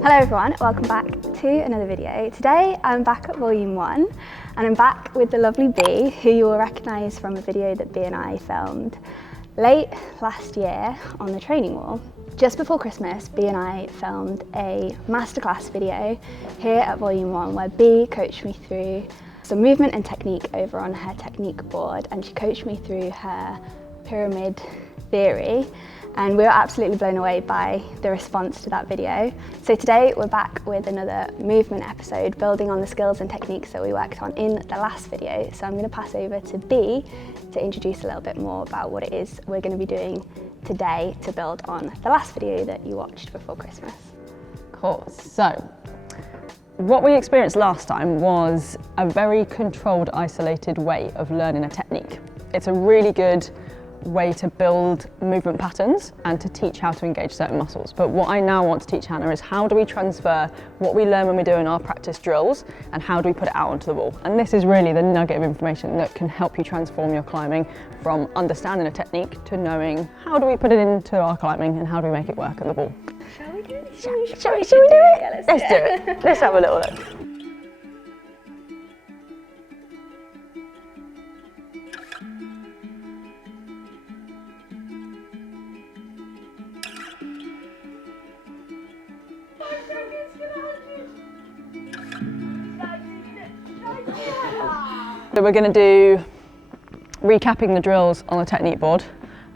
Hello everyone, welcome back to another video. Today I'm back at Volume 1 and I'm back with the lovely Bea, who you will recognise from a video that Bea and I filmed late last year on the training wall. Just before Christmas, Bea and I filmed a masterclass video here at Volume 1 where Bea coached me through some movement and technique over on her technique board, and she coached me through her pyramid theory, and we were absolutely blown away by the response to that video. So today we're back with another movement episode building on the skills and techniques that we worked on in the last video. So I'm going to pass over to Bea to introduce a little bit more about what it is we're going to be doing today to build on the last video that you watched before Christmas. Cool. So what we experienced last time was a very controlled, isolated way of learning a technique. It's a really good way to build movement patterns and to teach how to engage certain muscles. But what I now want to teach Hannah is how do we transfer what we learn when we're doing our practice drills and how do we put it out onto the wall? And this is really the nugget of information that can help you transform your climbing from understanding a technique to knowing how do we put it into our climbing and how do we make it work at the wall. Shall we do it? Shall we do it? Yeah, let's do it. Let's have a little look. So we're going to do recapping the drills on the technique board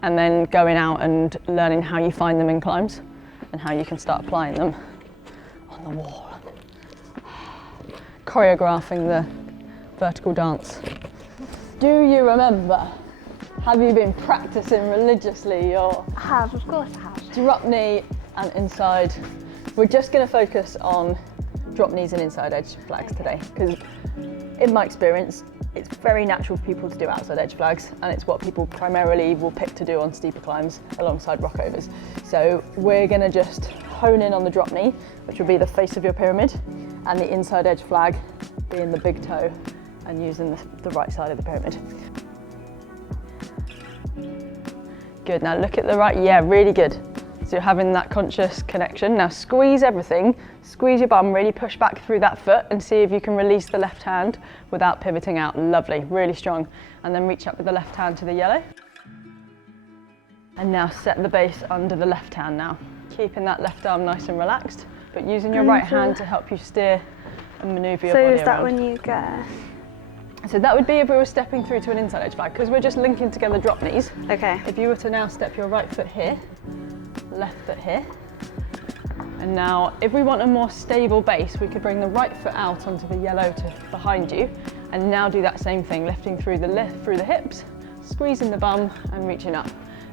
and then going out and learning how you find them in climbs and how you can start applying them on the wall. Choreographing the vertical dance. Do you remember? Have you been practicing religiously your I have, of course I have. drop knee and inside? We're just going to focus on drop knees and inside edge flags today, because in my experience it's very natural for people to do outside edge flags, and it's what people primarily will pick to do on steeper climbs alongside rockovers. So we're going to just hone in on the drop knee, which will be the face of your pyramid, and the inside edge flag being the big toe and using the right side of the pyramid. Good, now look at the right, yeah, really good. So you're having that conscious connection. Now squeeze everything, squeeze your bum, really push back through that foot and see if you can release the left hand without pivoting out. Lovely, really strong. And then reach up with the left hand to the yellow. And now set the base under the left hand now. Keeping that left arm nice and relaxed, but using your right hand to help you steer and maneuver your body around. So is that when you go? So that would be if we were stepping through to an inside edge flag, because we're just linking together drop knees. Okay. If you were to now step your right foot here, left foot here, and now if we want a more stable base, we could bring the right foot out onto the yellow to behind you, and now do that same thing, lifting through the hips, squeezing the bum and reaching up.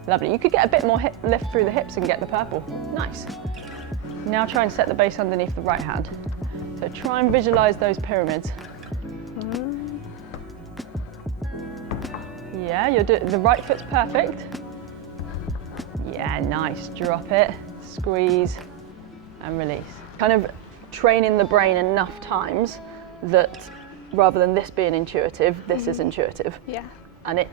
Lovely. You could get a bit more lift through the hips and get the purple. Nice. Now try and set the base underneath the right hand. So try and visualize those pyramids. Yeah, you're doing the right foot's perfect. Yeah, nice. Drop it, squeeze and release. Kind of training the brain enough times that rather than this being intuitive, this is intuitive. Yeah. And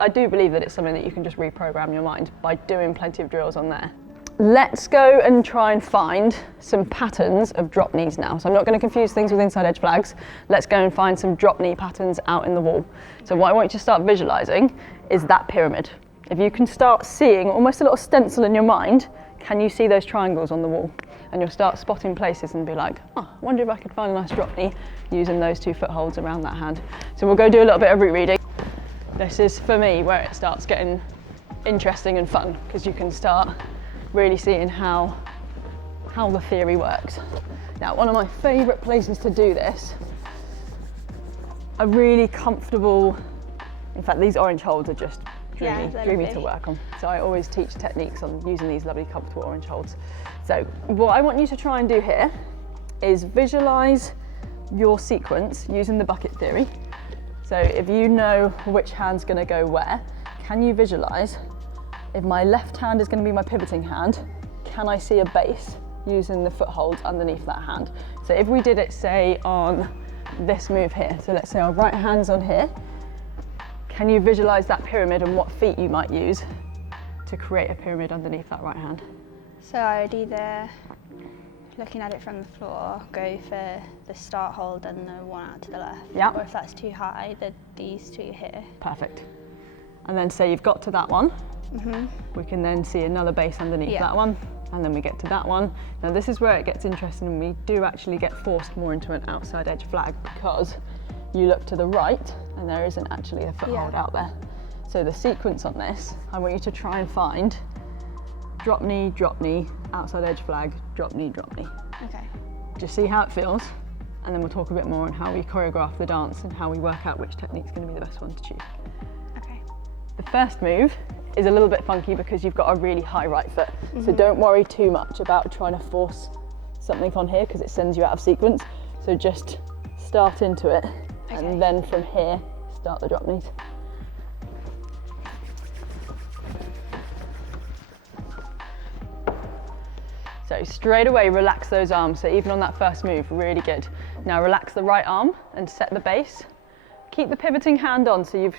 I do believe that it's something that you can just reprogram your mind by doing plenty of drills on there. Let's go and try and find some patterns of drop knees now. So I'm not going to confuse things with inside edge flags. Let's go and find some drop knee patterns out in the wall. So what I want you to start visualizing is that pyramid. If you can start seeing almost a little stencil in your mind, can you see those triangles on the wall? And you'll start spotting places and be like, oh, I wonder if I could find a nice drop knee using those 2 footholds around that hand. So we'll go do a little bit of root reading. This is for me where it starts getting interesting and fun, because you can start really seeing how the theory works. Now, one of my favourite places to do this, a really comfortable, in fact these orange holds are just dreamy to work on. So I always teach techniques on using these lovely comfortable orange holds. So what I want you to try and do here is visualise your sequence using the bucket theory. So if you know which hand's going to go where, can you visualise if my left hand is going to be my pivoting hand, can I see a base using the footholds underneath that hand? So if we did it, say, on this move here, so let's say our right hand's on here, can you visualise that pyramid and what feet you might use to create a pyramid underneath that right hand? So I would either looking at it from the floor, go for the start hold and the one out to the left. Yeah. Or if that's too high, these two here. Perfect. And then say you've got to that one, we can then see another base underneath that one, and then we get to that one. Now this is where it gets interesting, and we do actually get forced more into an outside edge flag because you look to the right and there isn't actually a foothold out there. So the sequence on this, I want you to try and find drop knee, outside edge flag, drop knee, drop knee. Okay. Just see how it feels, and then we'll talk a bit more on how we choreograph the dance and how we work out which technique's going to be the best one to choose. Okay. The first move is a little bit funky because you've got a really high right foot. So don't worry too much about trying to force something on here because it sends you out of sequence. So just start into it, and then from here, start the drop knees. So straight away, relax those arms. So even on that first move, really good. Now relax the right arm and set the base. Keep the pivoting hand on, so you're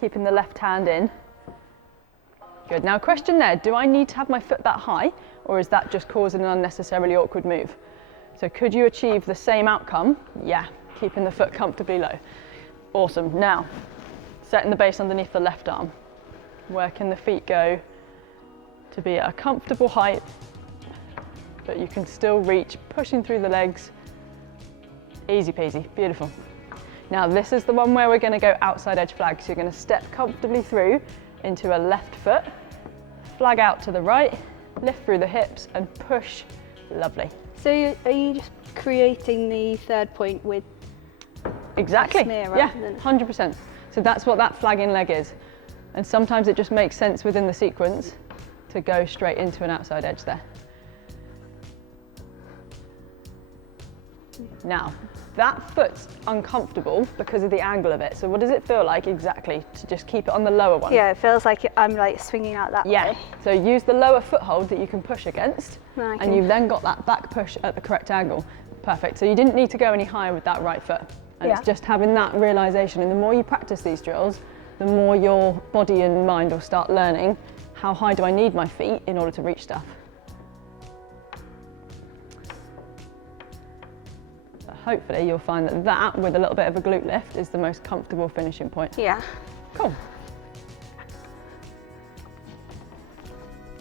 keeping the left hand in. Good. Now question there, do I need to have my foot that high, or is that just causing an unnecessarily awkward move? So could you achieve the same outcome? Yeah, keeping the foot comfortably low. Awesome. Now, setting the base underneath the left arm. Working the feet go to be at a comfortable height, but you can still reach, pushing through the legs. Easy peasy, beautiful. Now this is the one where we're going to go outside edge flag. So you're going to step comfortably through into a left foot, flag out to the right, lift through the hips and push. Lovely. So are you just creating the third point with exactly? Smear, yeah, 100%. So that's what that flagging leg is. And sometimes it just makes sense within the sequence to go straight into an outside edge there. Now, that foot's uncomfortable because of the angle of it. So what does it feel like exactly to just keep it on the lower one? Yeah, it feels like I'm like swinging out that way. Yeah, so use the lower foothold that you can push against, and you've then got that back push at the correct angle. Perfect, so you didn't need to go any higher with that right foot. And it's just having that realization, and the more you practice these drills, the more your body and mind will start learning how high do I need my feet in order to reach stuff. Hopefully you'll find that that, with a little bit of a glute lift, is the most comfortable finishing point. Yeah. Cool.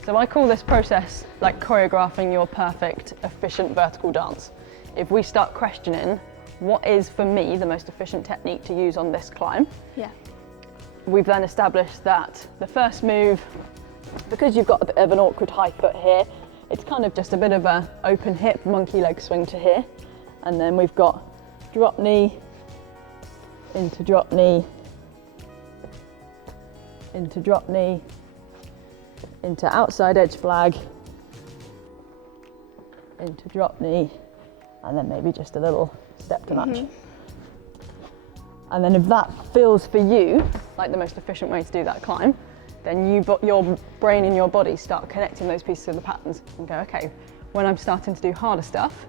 So I call this process like choreographing your perfect, efficient vertical dance. If we start questioning what is, for me, the most efficient technique to use on this climb, we've then established that the first move, because you've got a bit of an awkward high foot here, it's kind of just a bit of an open hip, monkey leg swing to here. And then we've got drop knee, into drop knee, into drop knee, into outside edge flag, into drop knee, and then maybe just a little step to match. And then if that feels for you like the most efficient way to do that climb, then your brain and your body start connecting those pieces of the patterns and go, okay, when I'm starting to do harder stuff,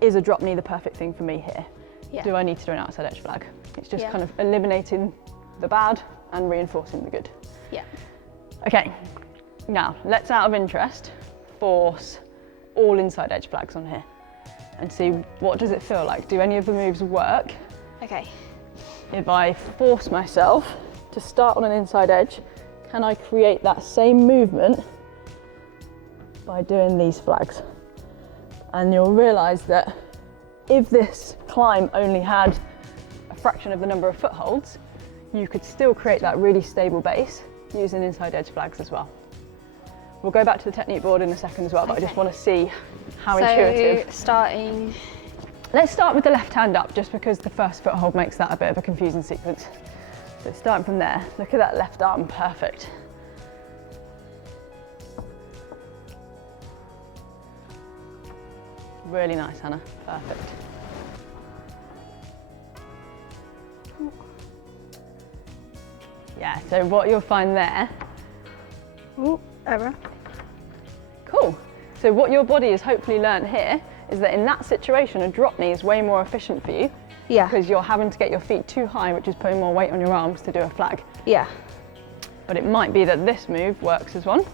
is a drop knee the perfect thing for me here? Yeah. Do I need to do an outside edge flag? It's just kind of eliminating the bad and reinforcing the good. Yeah. Okay, now let's, out of interest, force all inside edge flags on here and see what does it feel like. Do any of the moves work? Okay. If I force myself to start on an inside edge, can I create that same movement by doing these flags? And you'll realise that if this climb only had a fraction of the number of footholds, you could still create that really stable base using inside edge flags as well. We'll go back to the technique board in a second as well, but I just want to see how intuitive. Starting. Let's start with the left hand up, just because the first foothold makes that a bit of a confusing sequence. So starting from there, look at that left arm, perfect. Really nice, Hannah, perfect. Yeah, so what you'll find there. Ooh, error. Cool. So what your body has hopefully learned here is that in that situation, a drop knee is way more efficient for you. Yeah. Because you're having to get your feet too high, which is putting more weight on your arms to do a flag. Yeah. But it might be that this move works as one.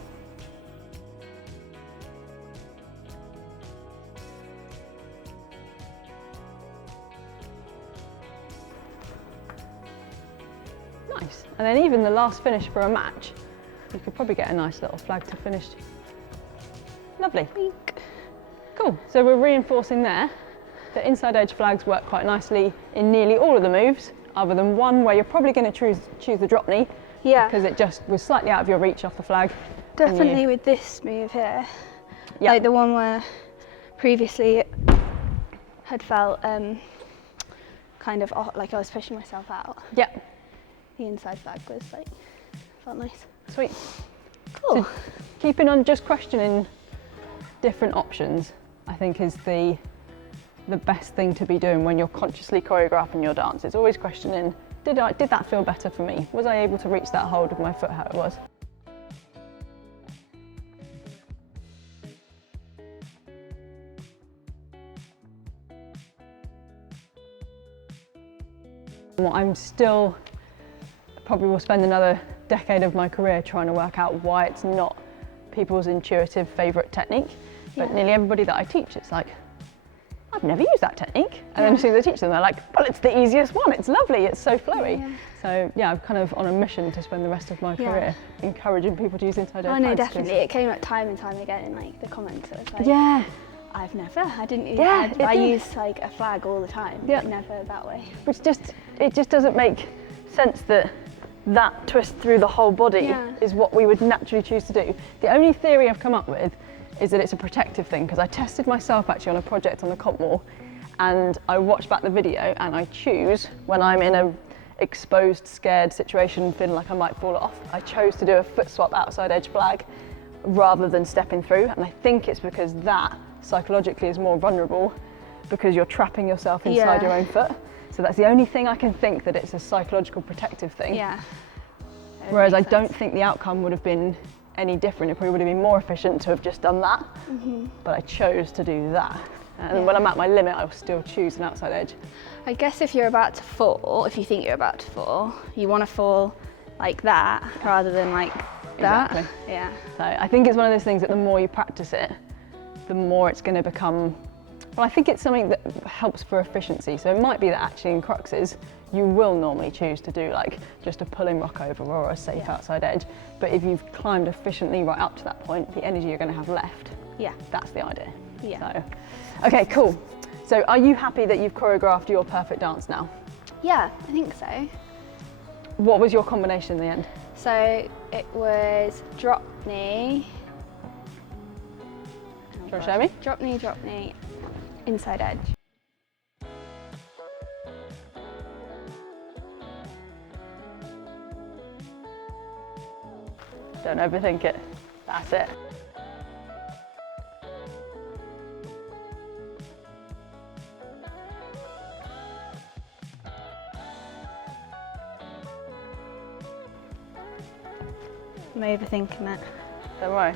And then even the last finish for a match, you could probably get a nice little flag to finish. Lovely. Cool, so we're reinforcing there. The inside edge flags work quite nicely in nearly all of the moves, other than one where you're probably going to choose the drop knee. Yeah. Because it just was slightly out of your reach off the flag. Definitely with this move here. Yeah. Like the one where previously it had felt kind of like I was pushing myself out. Yeah. The inside flag was like, felt nice. Sweet. Cool. So keeping on just questioning different options, I think is the best thing to be doing when you're consciously choreographing your dance. It's always questioning, did that feel better for me? Was I able to reach that hold with my foot how it was? I'm still, probably will spend another decade of my career trying to work out why it's not people's intuitive favourite technique. But nearly everybody that I teach, it's like, I've never used that technique. And then as soon as I teach them, they're like, well, it's the easiest one. It's lovely. It's so flowy. Yeah. So yeah, I'm kind of on a mission to spend the rest of my career encouraging people to use inside edge. Oh no, definitely. It came up time and time again in like the comments. It was like, I didn't use I use like a flag all the time, but never that way. Which it just doesn't make sense that twist through the whole body is what we would naturally choose to do. The only theory I've come up with is that it's a protective thing, because I tested myself actually on a project on the comp wall, and I watched back the video and I choose when I'm in a exposed, scared situation, feeling like I might fall off, I chose to do a foot swap outside edge flag rather than stepping through, and I think it's because that psychologically is more vulnerable because you're trapping yourself inside your own foot. So that's the only thing I can think that it's a psychological protective thing. Yeah. Whereas I don't think the outcome would have been any different. It probably would have been more efficient to have just done that. But I chose to do that. And when I'm at my limit, I'll still choose an outside edge. I guess if you're about to fall, if you think you're about to fall, you want to fall like that rather than like that. Exactly. Yeah. So I think it's one of those things that the more you practice it, the more it's going to become, well, I think it's something that helps for efficiency. So it might be that actually in cruxes, you will normally choose to do like just a pulling rock over or a safe outside edge. But if you've climbed efficiently right up to that point, the energy you're going to have left, that's the idea. Yeah. So, okay, cool. So are you happy that you've choreographed your perfect dance now? Yeah, I think so. What was your combination in the end? So it was drop knee. Do you want to show me? Drop knee, inside edge. Don't overthink it. That's it. I'm overthinking it. Don't worry.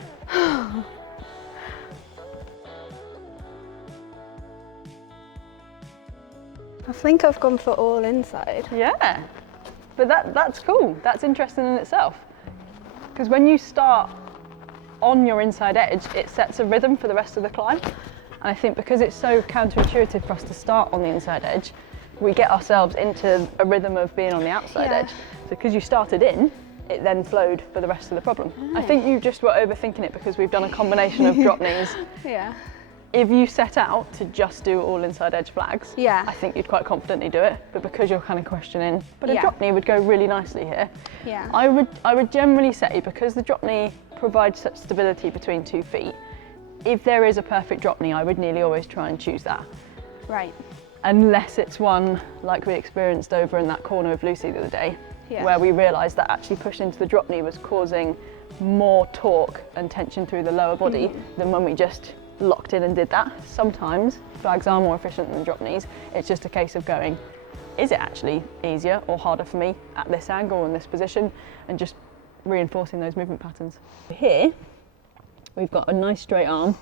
I think I've gone for all inside. Yeah, but that's cool. That's interesting in itself. Because when you start on your inside edge, it sets a rhythm for the rest of the climb. And I think because it's so counterintuitive for us to start on the inside edge, we get ourselves into a rhythm of being on the outside edge. So because you started in, it then flowed for the rest of the problem. I think you just were overthinking it because we've done a combination of drop knees. Yeah. If you set out to just do all inside edge flags, I think you'd quite confidently do it. But because you're kind of questioning, but a drop knee would go really nicely here. Yeah. I would generally say, because the drop knee provides such stability between 2 feet, if there is a perfect drop knee, I would nearly always try and choose that. Right. Unless it's one like we experienced over in that corner of Lucy the other day, where we realised that actually pushing into the drop knee was causing more torque and tension through the lower body than when we just locked in and did that. Sometimes flags are more efficient than drop knees. It's just a case of going, is it actually easier or harder for me at this angle and this position, and just reinforcing those movement patterns. Here, we've got a nice straight arm,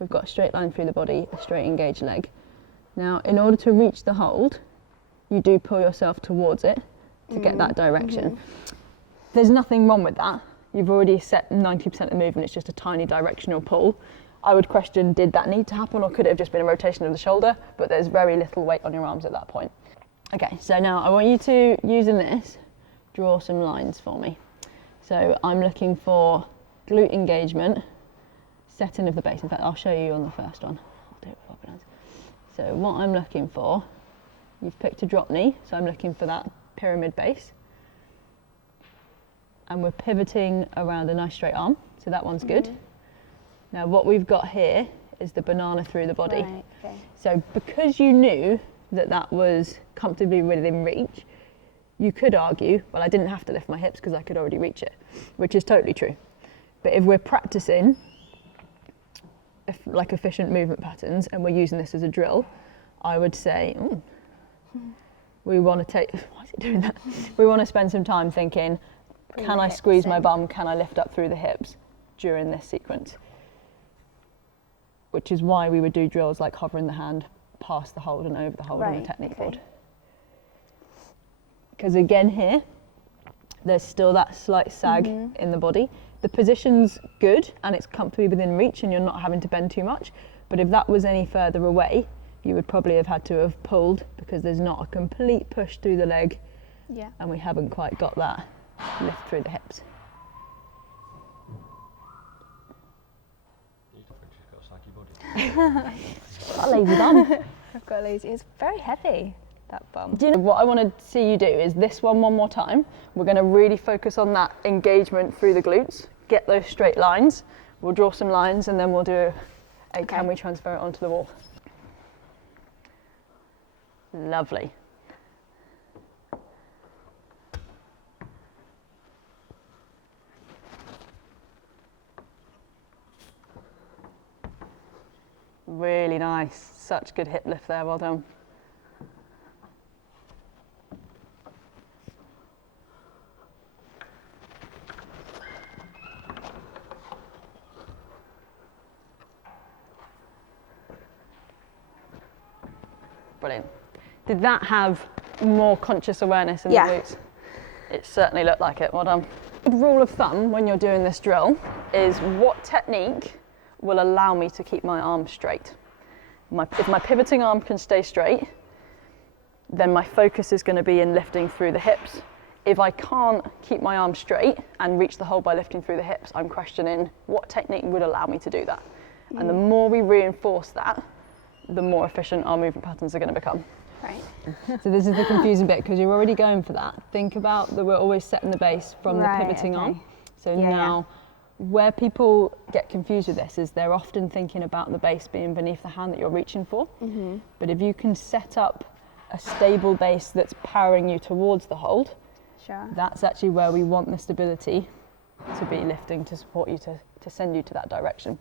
we've got a straight line through the body, a straight engaged leg. Now, in order to reach the hold, you do pull yourself towards it to get that direction. There's nothing wrong with that. You've already set 90% of the movement, it's just a tiny directional pull. I would question, did that need to happen, or could it have just been a rotation of the shoulder? But there's very little weight on your arms at that point. Okay, so now I want you to, using this, draw some lines for me. So I'm looking for glute engagement, setting of the base. In fact, I'll show you on the first one. I'll do it with opposite hands. So what I'm looking for, you've picked a drop knee, so I'm looking for that pyramid base. And we're pivoting around a nice straight arm, so that one's good. Now what we've got here is the banana through the body. Right, okay. So because you knew that that was comfortably within reach, you could argue, well, I didn't have to lift my hips because I could already reach it, which is totally true. But if we're practicing like efficient movement patterns and we're using this as a drill, I would say, we want to take, why is it doing that? We want to spend some time thinking, can I squeeze my bum? Can I lift up through the hips during this sequence? Which is why we would do drills like hovering the hand past the hold and over the hold on the technique board. Because again here, there's still that slight sag in the body. The position's good and it's comfortably within reach and you're not having to bend too much. But if that was any further away, you would probably have had to have pulled because there's not a complete push through the leg and we haven't quite got that lift through the hips. Got a lazy bum. I've got a lazy, it's very heavy, that bum. Do you know what I want to see you do is this one more time. We're going to really focus on that engagement through the glutes, get those straight lines. We'll draw some lines and then we'll do a can we transfer it onto the wall. Lovely. Really nice, such good hip lift there, well done. Brilliant. Did that have more conscious awareness in the glutes? It certainly looked like it, well done. Good rule of thumb when you're doing this drill is what technique will allow me to keep my arms straight. If my pivoting arm can stay straight, then my focus is going to be in lifting through the hips. If I can't keep my arm straight and reach the hold by lifting through the hips, I'm questioning what technique would allow me to do that. And the more we reinforce that, the more efficient our movement patterns are going to become. Right. So this is the confusing bit because you're already going for that. Think about that we're always setting the base from the pivoting arm. So now where people get confused with this is they're often thinking about the base being beneath the hand that you're reaching for. But if you can set up a stable base that's powering you towards the hold, that's actually where we want the stability to be lifting to support you to send you to that direction.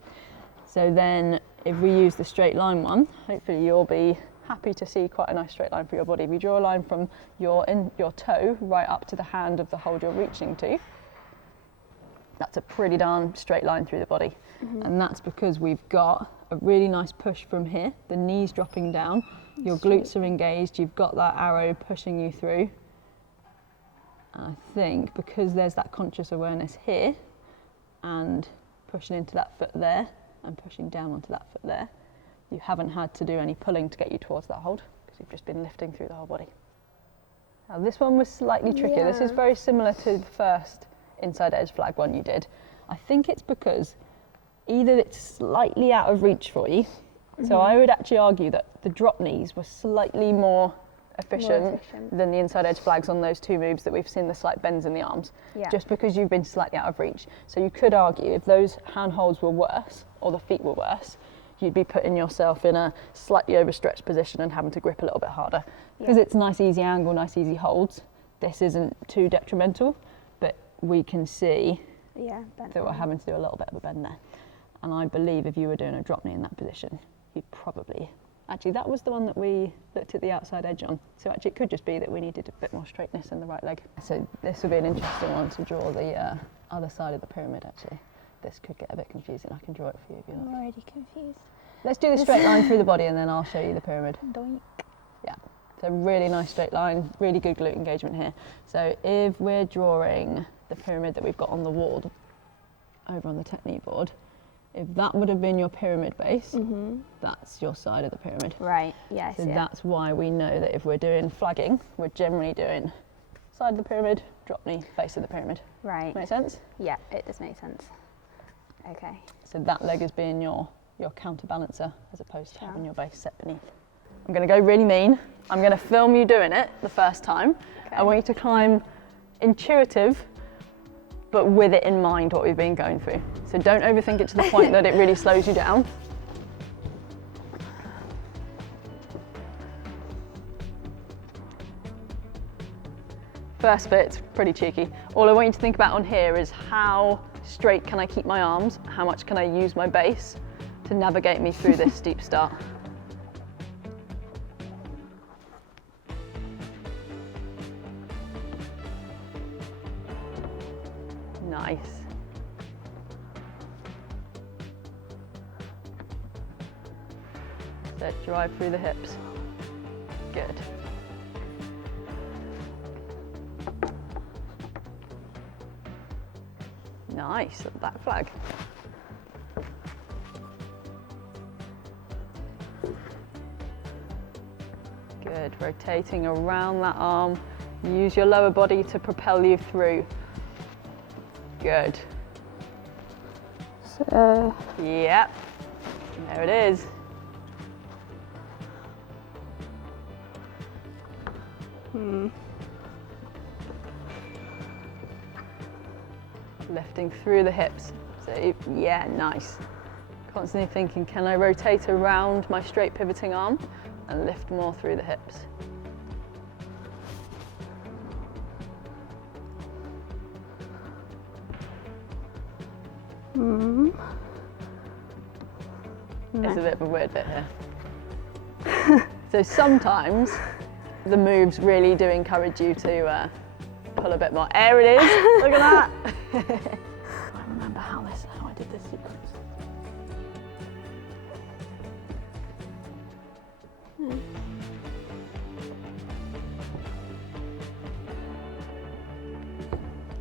So then if we use the straight line one, hopefully you'll be happy to see quite a nice straight line for your body. If you draw a line from your toe right up to the hand of the hold you're reaching to, that's a pretty darn straight line through the body. And that's because we've got a really nice push from here, the knees dropping down, your glutes are engaged, you've got that arrow pushing you through. And I think because there's that conscious awareness here and pushing into that foot there and pushing down onto that foot there, you haven't had to do any pulling to get you towards that hold because you've just been lifting through the whole body. Now this one was slightly trickier. This is very similar to the first inside edge flag one you did. I think it's because either it's slightly out of reach for you, so I would actually argue that the drop knees were slightly more efficient than the inside edge flags on those two moves that we've seen the slight bends in the arms, just because you've been slightly out of reach. So you could argue if those hand holds were worse or the feet were worse, you'd be putting yourself in a slightly overstretched position and having to grip a little bit harder. Because it's nice easy angle, nice easy holds, this isn't too detrimental, but we can see that we're having to do a little bit of a bend there. And I believe if you were doing a drop knee in that position, you'd probably, actually that was the one that we looked at the outside edge on. So actually it could just be that we needed a bit more straightness in the right leg. So this would be an interesting one to draw the other side of the pyramid actually. This could get a bit confusing. I can draw it for you if you like. I'm already confused. Let's do the straight line through the body and then I'll show you the pyramid. Doink. Yeah, so really nice straight line, really good glute engagement here. So if we're drawing the pyramid that we've got on the wall over on the technique board, if that would have been your pyramid base, that's your side of the pyramid. Right, yes. So that's why we know that if we're doing flagging, we're generally doing side of the pyramid, drop knee, face of the pyramid. Right. Make sense? Yeah, it does make sense. Okay. So that leg is being your counterbalancer as opposed to having your base set beneath. I'm going to go really mean. I'm going to film you doing it the first time. Okay. I want you to climb intuitive, but with it in mind what we've been going through. So don't overthink it to the point that it really slows you down. First bit's pretty cheeky. All I want you to think about on here is how straight can I keep my arms, how much can I use my base to navigate me through this steep start. Nice. So drive through the hips. Good. Nice, back flag. Good, rotating around that arm. Use your lower body to propel you through. Good. So, Yep, there it is. Lifting through the hips. So, yeah, nice. Constantly thinking, can I rotate around my straight pivoting arm and lift more through the hips? It's a bit of a weird bit here. So sometimes the moves really do encourage you to pull a bit more. There it is, look at that. I remember how I did this sequence.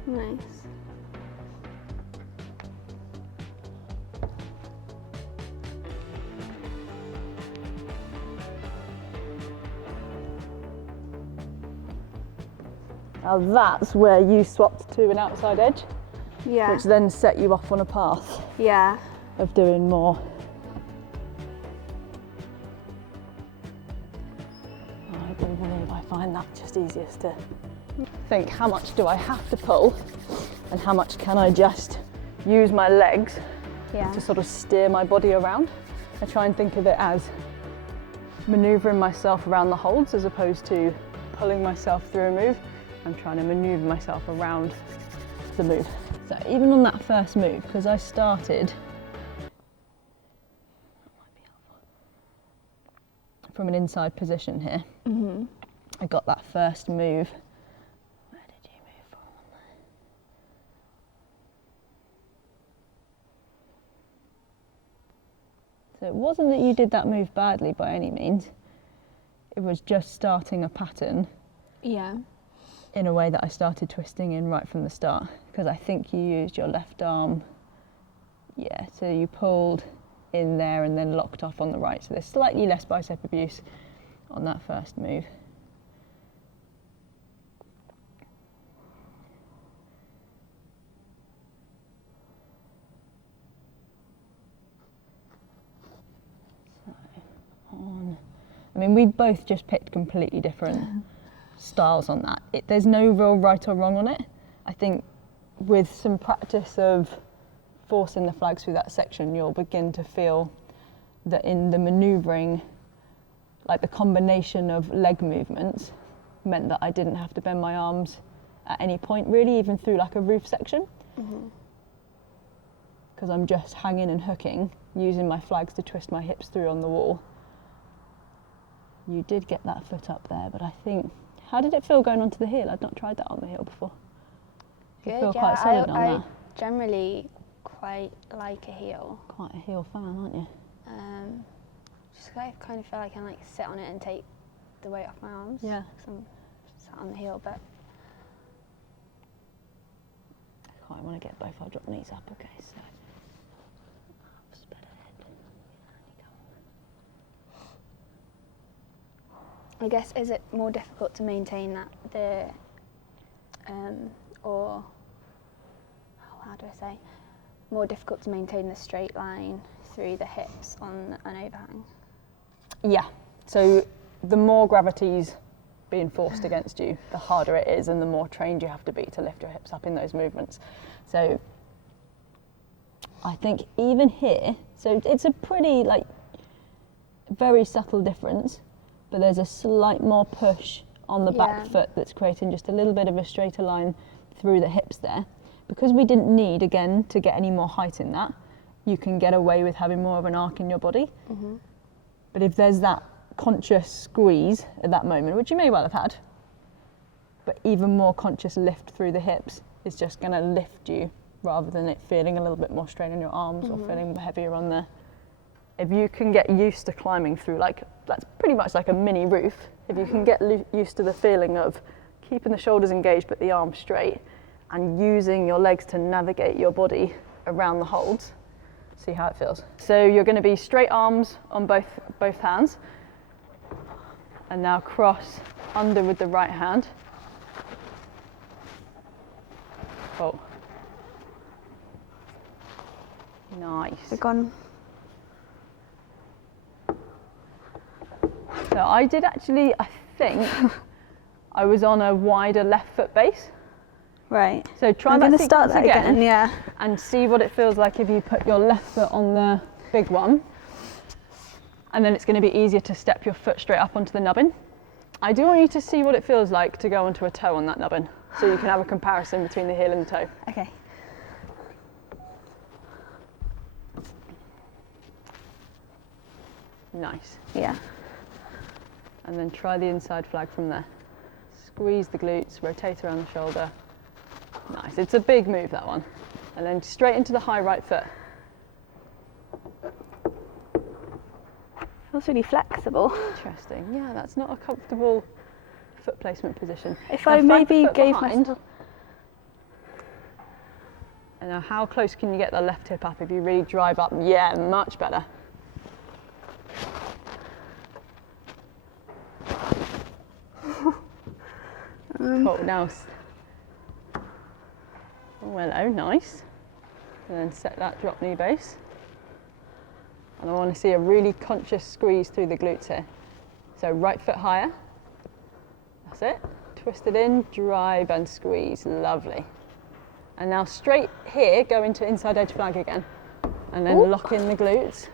nice. Now that's where you swapped to an outside edge, Yeah. which then set you off on a path Yeah. of doing more. I do believe I find that just easiest to think, how much do I have to pull and how much can I just use my legs Yeah. to sort of steer my body around. I try and think of it as manoeuvring myself around the holds as opposed to pulling myself through a move. I'm trying to manoeuvre myself around the move. So even on that first move, because I started, from an inside position here, I got that first move. Where did you move from on there? So it wasn't that you did that move badly by any means. It was just starting a pattern Yeah. in a way that I started twisting in right from the start, because I think you used your left arm, yeah, so you pulled in there and then locked off on the right, so there's slightly less bicep abuse on that first move. So, I mean, we both just picked completely different styles on that. There's no real right or wrong on it. I think with some practice of forcing the flags through that section, you'll begin to feel that in the manoeuvring, like the combination of leg movements meant that I didn't have to bend my arms at any point really, even through like a roof section. Because I'm just hanging and hooking, using my flags to twist my hips through on the wall. You did get that foot up there, but I think, how did it feel going onto the heel? I'd not tried that on the heel before. You Good, feel yeah. quite solid on I that. generally quite like a heel. Quite a heel fan, aren't you? Just I kind of feel like I can like sit on it and take the weight off my arms. Yeah. 'Cause I'm sat on the heel, but I quite want to get both our drop knees up, okay, so. Spread ahead. I guess is it more difficult to maintain that the or how do I say, more difficult to maintain the straight line through the hips on an overhang? Yeah, so the more gravity's being forced against you, the harder it is and the more trained you have to be to lift your hips up in those movements. So I think even here, so it's a pretty very subtle difference, but there's a slight more push on the back foot that's creating just a little bit of a straighter line through the hips there. Because we didn't need, again, to get any more height in that, you can get away with having more of an arc in your body. Mm-hmm. But if there's that conscious squeeze at that moment, which you may well have had, but even more conscious lift through the hips is just going to lift you rather than it feeling a little bit more strain on your arms or feeling heavier on there. If you can get used to climbing through, that's pretty much like a mini roof, if you can get used to the feeling of keeping the shoulders engaged but the arms straight and using your legs to navigate your body around the holds, see how it feels. So you're going to be straight arms on both hands, and now cross under with the right hand. Oh. Nice. We've gone. So I did actually, I think, I was on a wider left foot base. Right. So try that sequence again, yeah, and see what it feels like if you put your left foot on the big one. And then it's going to be easier to step your foot straight up onto the nubbin. I do want you to see what it feels like to go onto a toe on that nubbin, so you can have a comparison between the heel and the toe. Okay. Nice. Yeah. And then try the inside flag from there. Squeeze the glutes, rotate around the shoulder. Nice, it's a big move, that one. And then straight into the high right foot. Feels really flexible. Interesting, yeah, that's not a comfortable foot placement position. If I maybe gave myself... And now how close can you get the left hip up if you really drive up? Yeah, much better. Cool, now. Oh, hello, nice. And then set that drop knee base. And I want to see a really conscious squeeze through the glutes here. So right foot higher. That's it. Twist it in, drive and squeeze. Lovely. And now straight here, go into inside edge flag again. And then lock in the glutes.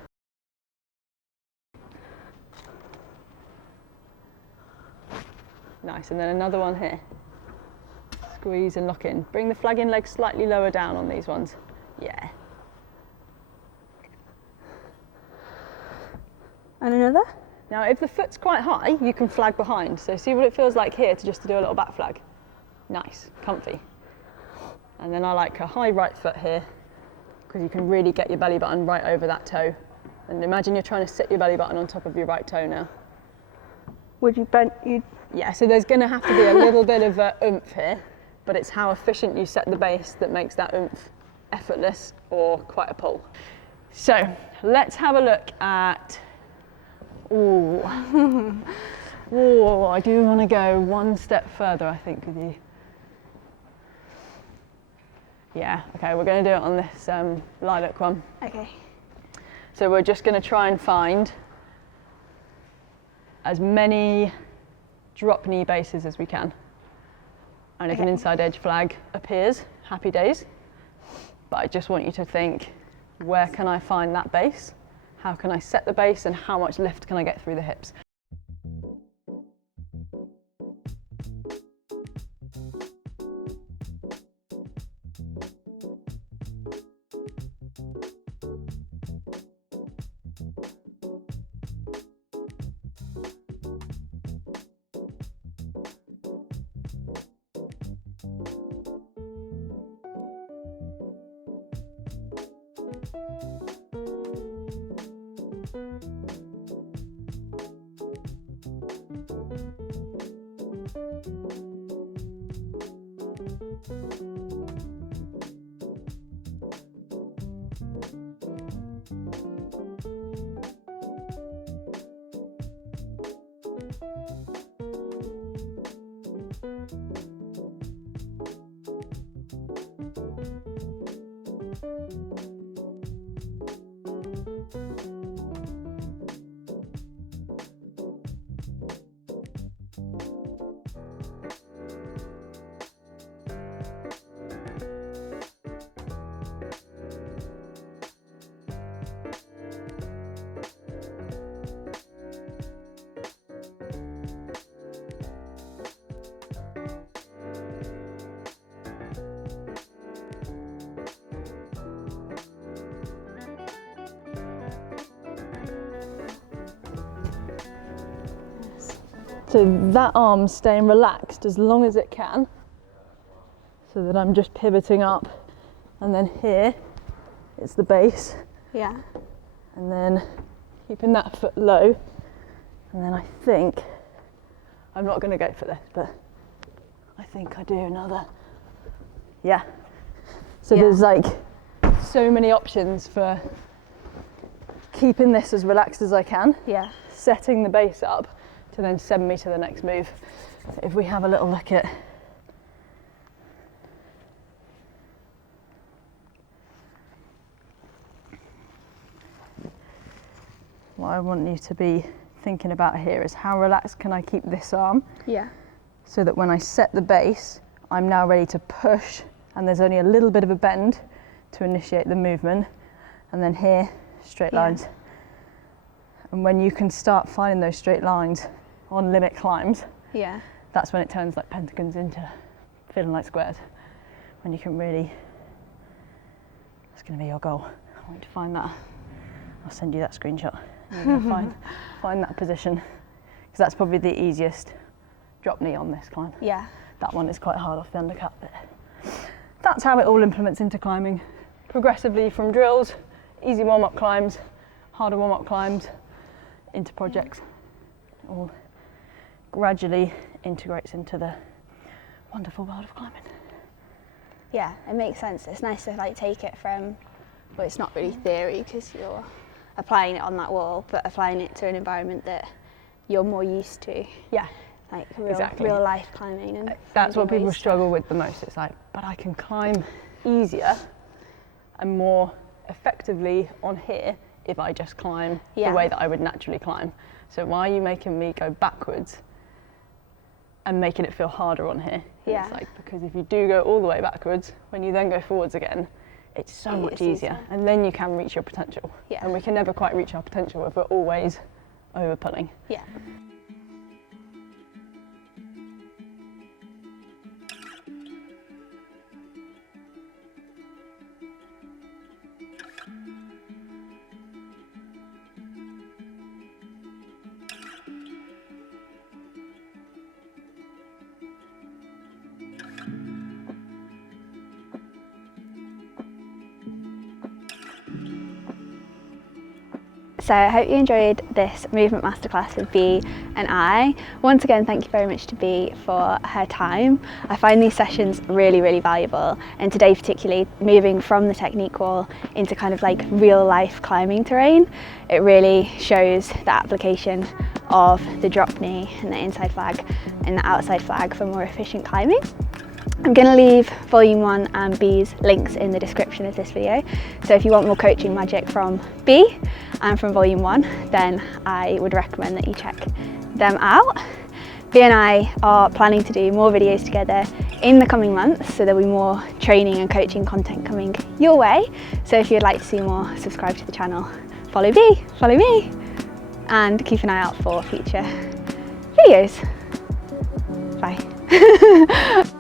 Nice, and then another one here. Squeeze and lock in. Bring the flagging leg slightly lower down on these ones. Yeah. And another? Now if the foot's quite high, you can flag behind. So see what it feels like here to just to do a little back flag. Nice, comfy. And then I like a high right foot here, because you can really get your belly button right over that toe. And imagine you're trying to sit your belly button on top of your right toe now. Would you bend? Yeah, so there's going to have to be a little bit of oomph here, but it's how efficient you set the base that makes that oomph effortless or quite a pull. So let's have a look at, ooh, I do want to go one step further, I think, with you. Yeah, okay, we're going to do it on this lilac one. Okay. So we're just going to try and find as many drop knee bases as we can. And if an inside edge flag appears, happy days. But I just want you to think, where can I find that base? How can I set the base and how much lift can I get through the hips? So that arm's staying relaxed as long as it can, so that I'm just pivoting up, and then here it's the base. Yeah. And then keeping that foot low, and then I think, I'm not going to go for this, but I think I do another, yeah. So there's like so many options for keeping this as relaxed as I can, setting the base up to then send me to the next move. If we have a little look at what I want you to be thinking about here is how relaxed can I keep this arm, so that when I set the base, I'm now ready to push, and there's only a little bit of a bend to initiate the movement, and then here, straight lines. And when you can start finding those straight lines on limit climbs, that's when it turns like pentagons into feeling like squares. When you can really, that's going to be your goal. I want you to find that. I'll send you that screenshot. You're going to find that position, because that's probably the easiest drop knee on this climb. That one is quite hard off the undercut, but that's how it all implements into climbing. Progressively from drills, easy warm-up climbs, harder warm-up climbs, into projects. It all gradually integrates into the wonderful world of climbing. Yeah, it makes sense. It's nice to like take it from, well, it's not really theory because you're applying it on that wall, but applying it to an environment that you're more used to. Like real life climbing. And that's what people struggle with the most. It's like, but I can climb easier and more effectively on here if I just climb the way that I would naturally climb. So why are you making me go backwards and making it feel harder on here? It's like, because if you do go all the way backwards, when you then go forwards again, it's so much easier, and then you can reach your potential. And we can never quite reach our potential if we're always over pulling. So I hope you enjoyed this movement masterclass with Bea and I. Once again, thank you very much to Bea for her time. I find these sessions really, really valuable, and today particularly, moving from the technique wall into kind of like real life climbing terrain, it really shows the application of the drop knee and the inside flag and the outside flag for more efficient climbing. I'm going to leave Volume 1 and Bea's links in the description of this video, so if you want more coaching magic from Bea and from Volume 1, then I would recommend that you check them out. Bea and I are planning to do more videos together in the coming months, so there'll be more training and coaching content coming your way. So if you'd like to see more, subscribe to the channel, follow Bea, follow me, and keep an eye out for future videos. Bye.